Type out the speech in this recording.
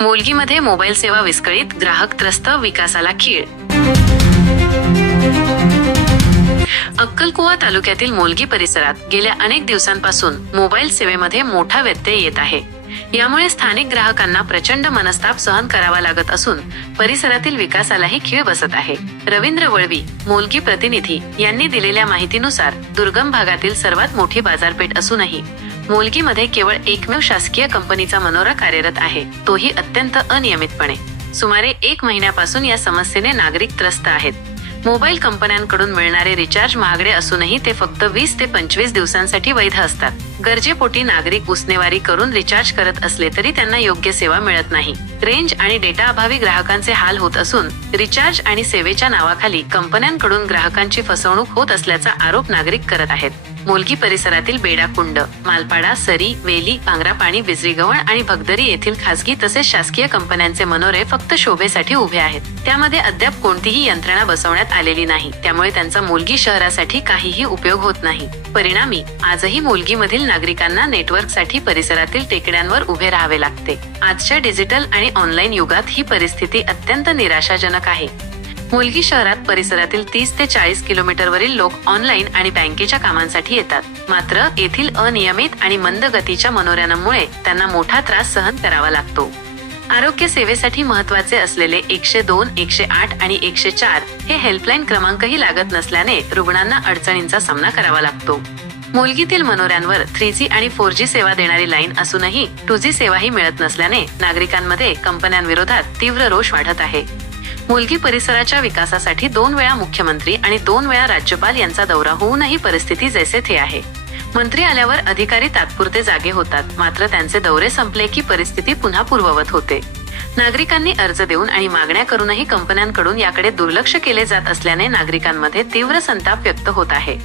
मोलगीमध्ये mobile सेवा विस्कळीत ग्राहक त्रस्त विकासाला खीळ. अक्कलकुवा तालुक्यातील मोलगी परिसरात गेल्या अनेक दिवसांपासून मोबाईल सेवेमध्ये मोठा व्यत्यय येत आहे. यामुळे स्थानिक ग्राहकांना प्रचंड मनस्ताप सहन करावा लागत असून परिसरातील विकासालाही खीळ बसत आहे. रवींद्र वळवी मोलगी प्रतिनिधी यांनी दिलेल्या माहितीनुसार दुर्गम भागातील सर्वात मोठी बाजारपेठ असूनही मोलगीमध्ये केवळ एकमेव शासकीय कंपनीचा मनोरा कार्यरत आहे. तोही अत्यंत अनियमितपणे. सुमारे एक महिन्यापासून या समस्येने नागरिक त्रस्त आहेत. मोबाईल कंपन्यांकडून मिळणारे रिचार्ज महागडे असूनही ते फक्त वीस ते पंचवीस दिवसांसाठी वैध असतात. गरजेपोटी नागरिक उसनेवारी करून रिचार्ज करत असले तरी त्यांना योग्य सेवा मिळत नाही. रेंज आणि डेटा अभावी ग्राहकांचे हाल होत असून रिचार्ज आणि सेवेच्या नावाखाली कंपन्यांकडून ग्राहकांची फसवणूक होत असल्याचा आरोप नागरिक करत आहेत. मोलगी परिसरातील बेडाकुंड मालपाडा सरी वेली पांगरापाणी बिजरीगवण आणि भगदरी येथील खासगी तसेच शासकीय कंपन्यांचे मनोरे फक्त शोभेसाठी उभे आहेत. त्यामध्ये अद्याप कोणतीही यंत्रणा बसवण्यात आलेली नाही. त्यामुळे त्यांचा मोलगी शहरासाठी काहीही उपयोग होत नाही. परिणामी आजही मोलगीमधील नागरिकांना नेटवर्कसाठी परिसरातील टेकड्यांवर उभे राहावे लागते. आजच्या डिजिटल आणि ऑनलाईन युगात ही परिस्थिती अत्यंत निराशाजनक आहे. मुलगी शहरात परिसरातील तीस ते चाळीस किलोमीटरवरील लोक ऑनलाईन आणि बँकेच्या कामांसाठी येतात. मात्र येथील अनियमित आणि मंद गतीच्या मनोऱ्यानामुळे त्यांना मोठा त्रास सहन करावा लागतो. आरोग्य सेवेसाठी महत्त्वाचे असलेले एकशे दोन एकशे आठ आणि एकशे चार हे हेल्पलाईन क्रमांकही लागत नसल्याने रुग्णांना अडचणींचा सामना करावा लागतो. मुलगीतील मनोऱ्यांवर थ्री जी आणि फोर जी सेवा देणारी लाईन असूनही टू जी सेवाही मिळत नसल्याने नागरिकांमध्ये कंपन्यांविरोधात तीव्र रोष वाढत आहे. मुलगी परिसराच्या विकासासाठी दोन वेळा मुख्यमंत्री आणि दोन वेळा राज्यपाल यांचा दौरा होऊनही परिस्थिती जैसे थे आहे. मंत्री आल्यावर अधिकारी तात्पुरते जागे होतात. मात्र त्यांचे दौरे संपले की परिस्थिती पुन्हा पूर्ववत होते. नागरिकांनी अर्ज देऊन आणि मागण्या करूनही कंपन्यांकडून याकडे दुर्लक्ष केले जात असल्याने नागरिकांमध्ये तीव्र संताप व्यक्त होत आहे.